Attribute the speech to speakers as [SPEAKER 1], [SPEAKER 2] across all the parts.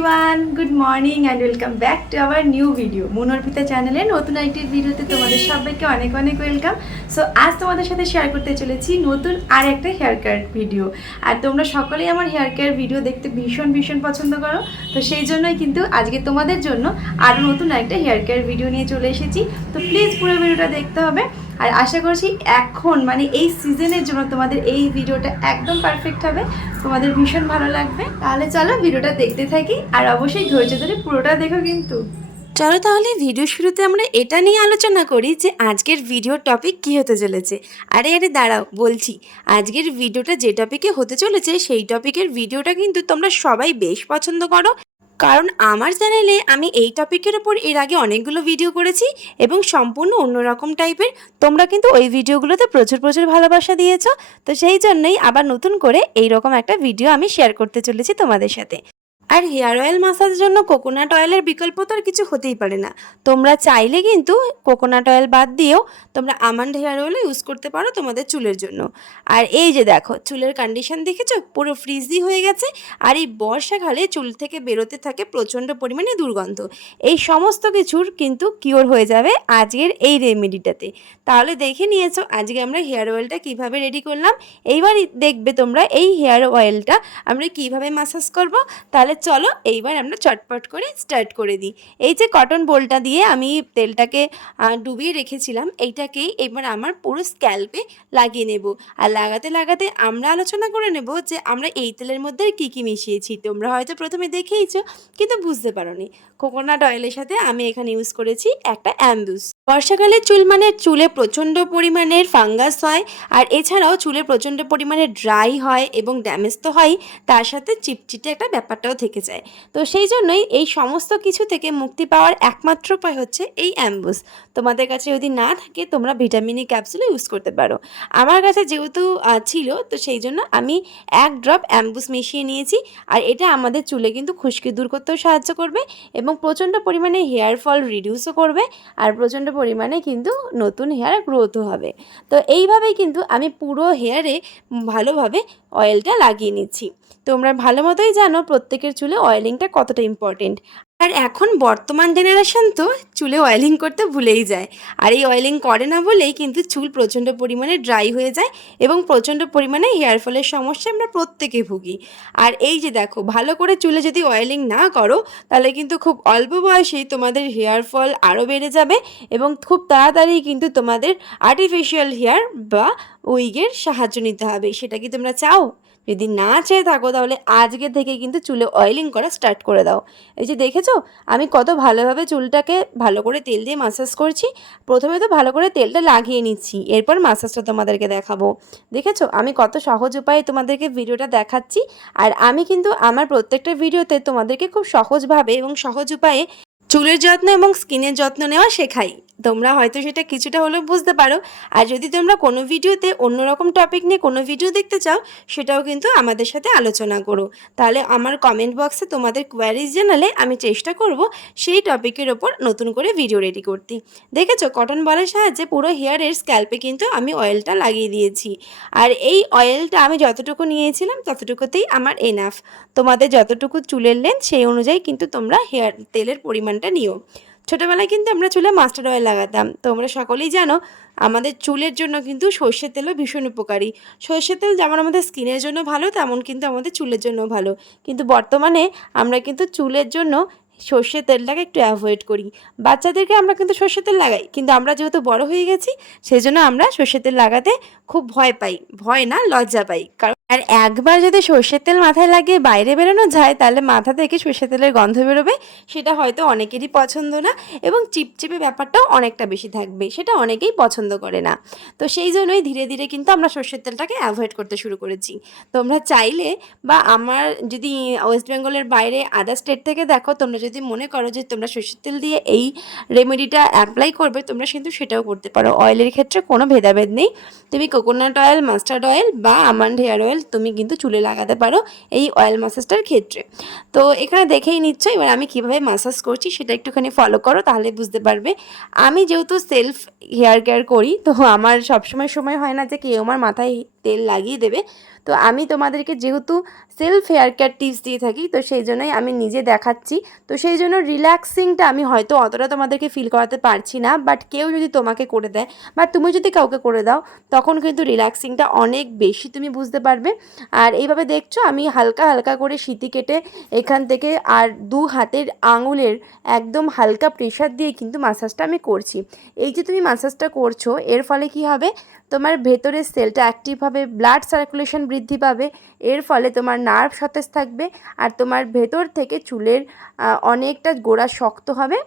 [SPEAKER 1] Everyone good morning and welcome back to our new video মনোরপিতা চ্যানেলে নতুন আরেকটি ভিডিওতে তোমাদের সবাইকে অনেক অনেক ওয়েলকাম সো আজ তোমাদের সাথে শেয়ার করতে চলেছি নতুন আর একটা হেয়ার কাট ভিডিও আর তোমরা সকলেই আমার হেয়ার কেয়ার ভিডিও দেখতে ভীষণ ভীষণ পছন্দ করো। তো সেই জন্যই কিন্তু আজকে তোমাদের জন্য আরও নতুন একটা হেয়ার কেয়ার ভিডিও নিয়ে চলে এসেছি। তো প্লিজ পুরো ভিডিওটা দেখতে হবে। আর আশা করছি এখন মানে এই সিজনের জন্য তোমাদের এই ভিডিওটা একদম পারফেক্ট হবে। তোমাদের ভীষণ ভালো লাগবে। তাহলে চলো ভিডিওটা দেখতে থাকি, আর অবশ্যই ধৈর্য ধরে পুরোটা দেখো কিন্তু। চলো তাহলে ভিডিও শুরুতে আমরা এটা নিয়ে আলোচনা করি যে আজকের ভিডিও টপিক কি হতে চলেছে। আরে আরে দাঁড়াও, বলছি, আজকের ভিডিওটা যে টপিকে হতে চলেছে, সেই টপিকের ভিডিওটা কিন্তু তোমরা সবাই বেশ পছন্দ করো। কারণ আমার চ্যানেলে আমি এই টপিকের ওপর এর আগে অনেকগুলো ভিডিও করেছি এবং সম্পূর্ণ অন্যরকম টাইপের। তোমরা কিন্তু ওই ভিডিওগুলোতে প্রচুর প্রচুর ভালোবাসা দিয়েছ। তো সেই জন্যই আবার নতুন করে এই রকম একটা ভিডিও আমি শেয়ার করতে চলেছি তোমাদের সাথে। আর হেয়ার অয়েল মাসাজের জন্য কোকোনাট অয়েলের বিকল্প তো আর কিছু হতেই পারে না। তোমরা চাইলে কিন্তু কোকোনাট অয়েল বাদ দিয়েও তোমরা আমান্ড হেয়ার অয়েলও ইউজ করতে পারো তোমাদের চুলের জন্য। আর এই যে দেখো, চুলের কন্ডিশন দেখেছ? পুরো ফ্রিজি হয়ে গেছে আর এই বর্ষাকালে চুল থেকে বেরোতে থাকে প্রচণ্ড পরিমাণে দুর্গন্ধ। এই সমস্ত কিছুর কিন্তু কিওর হয়ে যাবে আজকের এই রেমেডিটাতে তাহলে দেখে নিয়েছো আজকে আমরা হেয়ার অয়েলটা কীভাবে রেডি করলাম। এইবার দেখবে তোমরা এই হেয়ার অয়েলটা আমরা কীভাবে মাসাজ করব। তাহলে চলো এইবার আমরা চটপট করে স্টার্ট করে দিই। এই যে কটন বোলটা দিয়ে আমি তেলটাকে ডুবিয়ে রেখেছিলাম, এইটাকেই এবার আমার পুরো স্ক্যাল্পে লাগিয়ে নেব। আর লাগাতে লাগাতে আমরা আলোচনা করে নেব যে আমরা এই তেলের মধ্যে কী কী মিশিয়েছি। তোমরা হয়তো প্রথমে দেখেইছো, কিন্তু বুঝতে পারো নি কোকোনাট অয়েলের সাথে আমি এখানে ইউজ করেছি একটা অ্যাম্বুস বর্ষাকালে চুল মানে চুলে প্রচণ্ড পরিমাণের ফাঙ্গাস হয়, আর এছাড়াও চুলে প্রচণ্ড পরিমাণে ড্রাই হয় এবং ড্যামেজ তো হয় তার সাথে চিপচিটে একটা ব্যাপারটাও থেকে যায়। তো সেই জন্যই এই সমস্ত কিছু থেকে মুক্তি পাওয়ার একমাত্র উপায় হচ্ছে এই অ্যাম্বুস। তোমাদের কাছে যদি না থাকে, তোমরা ভিটামিনি ক্যাপসুলও ইউজ করতে পারো। আমার কাছে যেহেতু ছিল, তো সেই জন্য আমি এক ড্রপ অ্যাম্বুস মিশিয়ে নিয়েছি, আর এটা আমাদের চুলে কিন্তু খুশকি দূর করতেও সাহায্য করবে এবং প্রচণ্ড পরিমাণে হেয়ার ফল রিডিউসও করবে, আর প্রচণ্ড পরিমাণে কিন্তু নতুন হেয়ার গ্রোথও হবে। তো এইভাবেই কিন্তু আমি পুরো হেয়ারে ভালোভাবে অয়েলটা লাগিয়ে নিচ্ছি। তোমরা ভালো মতোই জানো প্রত্যেকের চুলে অয়েলিংটা কতটা ইম্পর্টেন্ট আর এখন বর্তমান জেনারেশন তো চুলে অয়েলিং করতে ভুলেই যায়। আর এই অয়েলিং করে না বলেই কিন্তু চুল প্রচণ্ড পরিমাণে ড্রাই হয়ে যায় এবং প্রচণ্ড পরিমাণে হেয়ার ফলের সমস্যা আমরা প্রত্যেকে ভুগি। আর এই যে দেখো, ভালো করে চুলে যদি অয়েলিং না করো, তাহলে কিন্তু খুব অল্প বয়সেই তোমাদের হেয়ার ফল আরও বেড়ে যাবে এবং খুব তাড়াতাড়ি কিন্তু তোমাদের আর্টিফিশিয়াল হেয়ার বা উইগের সাহায্য নিতে হবে। সেটা কি তোমরা চাও? যদি না চেয়ে থাকো, তাহলে আজকে থেকে কিন্তু চুলে অয়েলিং করা স্টার্ট করে দাও। এই যে দেখেছ? আমি কত ভালোভাবে চুলটাকে ভালো করে তেল দিয়ে মাসাজ করছি। প্রথমে তো ভালো করে তেলটা লাগিয়ে নিচ্ছি, এরপর মাসাজটা তোমাদেরকে দেখাবো। দেখেছ? আমি কত সহজ উপায়ে তোমাদেরকে ভিডিওটা দেখাচ্ছি। আর আমি কিন্তু আমার প্রত্যেকটা ভিডিওতে তোমাদেরকে খুব সহজভাবে এবং সহজ উপায়ে চুলের যত্ন এবং স্কিনের যত্ন নেওয়া শেখাই। তোমরা হয়তো সেটা কিছুটা হলেও বুঝতে পারো। আর যদি তোমরা কোনো ভিডিওতে অন্যরকম টপিক নিয়ে কোনো ভিডিও দেখতে চাও, সেটাও কিন্তু আমাদের সাথে আলোচনা করো। তাহলে আমার কমেন্ট বক্সে তোমাদের কোয়ারিজ জানালে আমি চেষ্টা করব সেই টপিকের ওপর নতুন করে ভিডিও রেডি করতে। দেখেছ কটন বলের সাহায্যে পুরো হেয়ারের স্ক্যাল্পে কিন্তু আমি অয়েলটা লাগিয়ে দিয়েছি। আর এই অয়েলটা আমি যতটুকু নিয়েছিলাম, ততটুকুতেই আমার এনাফ তোমাদের যতটুকু চুলের লেন্থ সেই অনুযায়ী কিন্তু তোমরা হেয়ার তেলের পরিমাণটা নিও। ছোটোবেলায় কিন্তু আমরা চুলে মাস্টার অয়েল লাগাতাম। তোমরা সকলেই জানো, আমাদের চুলের জন্য কিন্তু সর্ষের তেলও ভীষণ উপকারী। সর্ষের তেল যেমন আমাদের স্কিনের জন্য ভালো, তেমন কিন্তু আমাদের চুলের জন্য ভালো। কিন্তু বর্তমানে আমরা কিন্তু চুলের জন্য সর্ষের তেলটাকে একটু অ্যাভয়েড করি। বাচ্চাদেরকে আমরা কিন্তু সর্ষের তেল লাগাই, কিন্তু আমরা যেহেতু বড় হয়ে গেছি সেই জন্য আমরা সর্ষের তেল লাগাতে খুব ভয় পাই। ভয় না, লজ্জা পাই। কারণ আর একবার যদি সর্ষের তেল মাথায় লাগিয়ে বাইরে বেরোনো যায়, তাহলে মাথা থেকে সর্ষের তেলের গন্ধ বেরোবে। সেটা হয়তো অনেকেরই পছন্দ না এবং চিপচিপে ব্যাপারটাও অনেকটা বেশি থাকবে। সেটা অনেকেই পছন্দ করে না। তো সেই জন্যই ধীরে ধীরে কিন্তু আমরা সর্ষের তেলটাকে অ্যাভয়েড করতে শুরু করেছি। তোমরা চাইলে বা আমার যদি ওয়েস্ট বেঙ্গলের বাইরে আদার স্টেট থেকে দেখো, তোমরা যদি মনে করো যে তোমরা সর্ষের তেল দিয়ে এই রেমেডিটা অ্যাপ্লাই করবে, তোমরা কিন্তু সেটাও করতে পারো। অয়েলের ক্ষেত্রে কোনো ভেদাভেদ নেই। তুমি কোকোনাট অয়েল মাস্টার্ড অয়েল বা আমান্ড হেয়ার অয়েল তুমি কিন্তু চুলে লাগাতে পারো এই অয়েল মাসাজটার ক্ষেত্রে। তো এখানে দেখেই নিচ্ছ, এবার আমি কীভাবে মাসাজ করছি সেটা একটুখানি ফলো করো, তাহলে বুঝতে পারবে। আমি যেহেতু সেলফ হেয়ার কেয়ার করি, তো আমার সবসময় সময় হয় না যে কেউ আমার মাথায় তেল লাগিয়ে দেবে তো আমি তোমাদেরকে যেহেতু সেলফ হেয়ার কেয়ার টিপস দিয়ে থাকি, তো সেই জন্যই আমি নিজে দেখাচ্ছি। তো সেই জন্য রিল্যাক্সিংটা আমি হয়তো অতটা তোমাদেরকে ফিল করাতে পারছি না বাট কেউ যদি তোমাকে করে দেয়, বা তুমি যদি কাউকে করে দাও, তখন কিন্তু রিল্যাক্সিংটা অনেক বেশি তুমি বুঝতে পারবে। আর এইভাবে দেখছ, আমি হালকা হালকা করে সিঁতি কেটে এখান থেকে আর দু হাতের আঙুলের একদম হালকা প্রেশার দিয়ে কিন্তু মাসাজটা আমি করছি। এই যে তুমি মাসাজটা করছ, এর ফলে কি হবে? তোমার ভেতরের সেলটা অ্যাক্টিভ হবে ব্লাড সার্কুলেশন বৃদ্ধি পাবে, এর ফলে তোমার নার্ভ সতেজ থাকবে আর তোমার ভেতর থেকে চুলের অনেকটা গোড়া শক্ত হবে।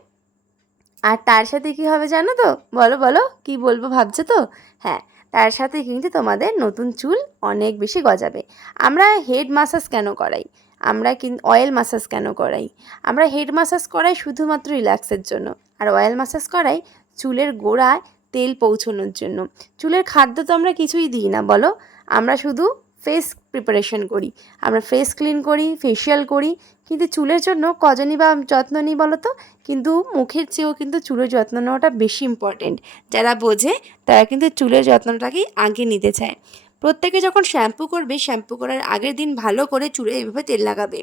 [SPEAKER 1] আর তার সাথে কি হবে জানো তো? বলো বলো, কি বলব ভাবছ তো? হ্যাঁ তার সাথে কিন্তু তোমাদের নতুন চুল অনেক বেশি গজাবে। আমরা হেড মাসাজ কেন করাই? আমরা কিন্তু অয়েল মাসাজ কেন করাই? আমরা হেড মাসাজ করাই শুধুমাত্র রিল্যাক্সের জন্য। আর অয়েল মাসাজ করাই চুলের গোড়ায় তেল পৌঁছানোর জন্য। চুলের খাদ্য তো আমরা কিছুই দিই না, বলো? আমরা শুধু ফেস প্রিপারেশন করি। আমরা ফেস ক্লিন করি ফেসিয়াল করি। কিন্তু চুলের জন্য কজনই বা যত্ন নিই বলো তো? কিন্তু মুখের চেয়েও কিন্তু চুলের যত্ন নেওয়াটা বেশি ইম্পর্টেন্ট যারা বোঝে, তারা কিন্তু চুলের যত্নটাকেই আগে নিতে চায়। প্রত্যেকে যখন শ্যাম্পু করবে শ্যাম্পু করার আগের দিন ভালো করে চুলে এভাবে তেল লাগাবে।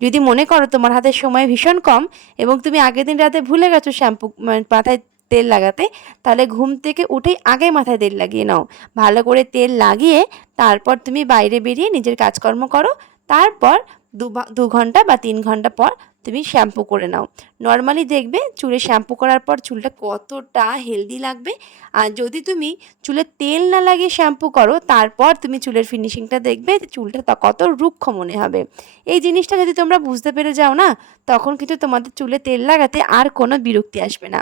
[SPEAKER 1] যদি মনে করো তোমার হাতে সময় ভীষণ কম এবং তুমি আগের দিন রাতে ভুলে গেছো শ্যাম্পু মাথায় তেল লাগাতে, তাহলে ঘুম থেকে উঠেই আগে মাথায় তেল লাগিয়ে নাও। ভালো করে তেল লাগিয়ে তারপর তুমি বাইরে বেরিয়ে নিজের কাজকর্ম করো। তারপর দু ঘণ্টা বা তিন ঘণ্টা পর তুমি শ্যাম্পু করে নাও। নর্মালি দেখবে চুলে শ্যাম্পু করার পর চুলটা কতটা হেলদি লাগবে। আর যদি তুমি চুলে তেল না লাগিয়ে শ্যাম্পু করো, তারপর তুমি চুলের ফিনিশিংটা দেখবে চুলটা কত রুক্ষ মনে হবে। এই জিনিসটা যদি তোমরা বুঝতে পেরে যাও না, তখন কিন্তু তোমাদের চুলে তেল লাগাতে আর কোনো বিরক্তি আসবে না।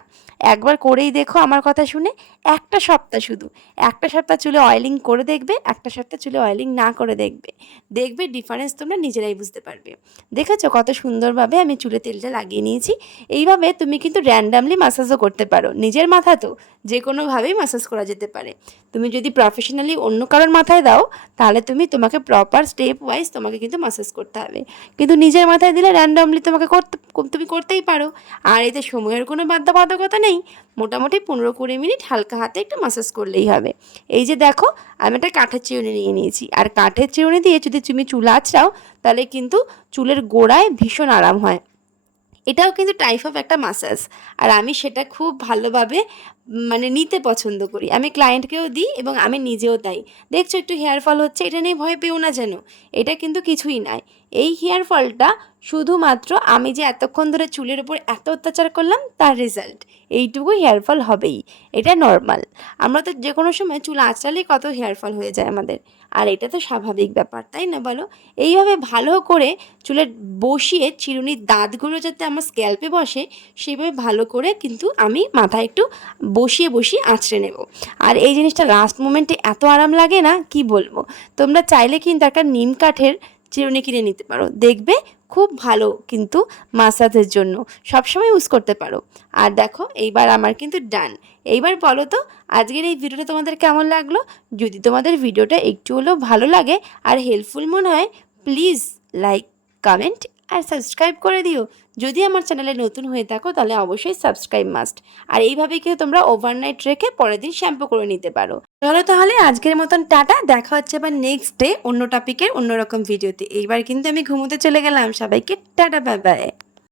[SPEAKER 1] একবার করেই দেখো আমার কথা শুনে, একটা সপ্তাহ শুধু। একটা সপ্তাহ চুলে অয়েলিং করে দেখবে, একটা সপ্তাহ চুলে অয়েলিং না করে দেখবে। দেখবে ডিফারেন্স তোমরা নিজেরাই বুঝতে পারবে। দেখেছ কত সুন্দরভাবে আমি চুলে তেলটা লাগিয়ে নিয়েছি? এইভাবে তুমি কিন্তু র্যান্ডামলি মাসাজও করতে পারো। নিজের মাথা তো যে কোনোভাবেই মাসাজ করা যেতে পারে। তুমি যদি প্রফেশনালি অন্য কারোর মাথায় দাও, তাহলে তুমি তোমাকে প্রপার স্টেপ ওয়াইজ তোমাকে কিন্তু মাসাজ করতে হবে। কিন্তু নিজের মাথায় দিলে র্যান্ডামলি তোমাকে করতে তুমি করতেই পারো। আর এতে সময়ের কোনো বাধ্যবাধকতা নেই। মোটামুটি পনেরো কুড়ি মিনিট হালকা হাতে একটু মাসাজ করলেই হবে। এই যে দেখো, আমি একটা কাঠের চিরুনি নিয়ে নিয়েছি। আর কাঠের চিরুনি দিয়ে যদি তুমি চুল আঁচড়াও, তাহলে কিন্তু চুলের গোড়ায় ভীষণ আরাম হয়। এটাও কিন্তু টাইপ অফ একটা মাসাজ আর আমি সেটা খুব ভালোভাবে মানে নিতে পছন্দ করি। আমি ক্লায়েন্টকেও দিই এবং আমি নিজেও তাই দেখছ একটু হেয়ার ফল হচ্ছে, এটা নিয়ে ভয় পেও না যেন। এটা কিন্তু কিছুই নয় এই হেয়ার ফলটা শুধুমাত্র আমি যে এতক্ষণ ধরে চুলের উপর এত অত্যাচার করলাম, তার রেজাল্ট এইটুকু হেয়ার ফল হবেই। এটা নর্মাল আমরা তো যে কোনো সময় চুল আঁচড়ালেই কত হেয়ার ফল হয়ে যায় আমাদের। আর এটা তো স্বাভাবিক ব্যাপার, তাই না বলো? এইভাবে ভালো করে চুলের বসিয়ে চিরুনির দাঁতগুলো যাতে আমার স্ক্যাল্পে বসে সেইভাবে ভালো করে কিন্তু আমি মাথায় একটু বসিয়ে বসিয়ে আঁচড়ে নেব। আর এই জিনিসটা লাস্ট মোমেন্টে এত আরাম লাগে না, কি বলব? তোমরা চাইলে কিন্তু একটা নিম কাঠের চিরুনি কিনে নিতে পারো। দেখবে খুব ভালো কিন্তু মাসাজের জন্য। সবসময় ইউজ করতে পারো। আর দেখো, এইবার আমার কিন্তু ডান এইবার বলো তো, আজকের এই ভিডিওটা তোমাদের কেমন লাগল? যদি তোমাদের ভিডিওটা একটু হলেও ভালো লাগে আর হেল্পফুল মনে হয় প্লিজ লাইক কমেন্ট আর সাবস্ক্রাইব করে দিও। যদি আমার চ্যানেলে নতুন হয়ে থাকো, তাহলে অবশ্যই সাবস্ক্রাইব মাস্ট আর এইভাবে কিন্তু তোমরা ওভারনাইট রেখে পরের দিন শ্যাম্পু করে নিতে পারো। চলো তাহলে আজকের মতন টাটা। দেখা হচ্ছে আবার নেক্সট ডে অন্য টপিকের অন্যরকম ভিডিওতে এইবার কিন্তু আমি ঘুমোতে চলে গেলাম। সবাইকে টাটা বাই বাই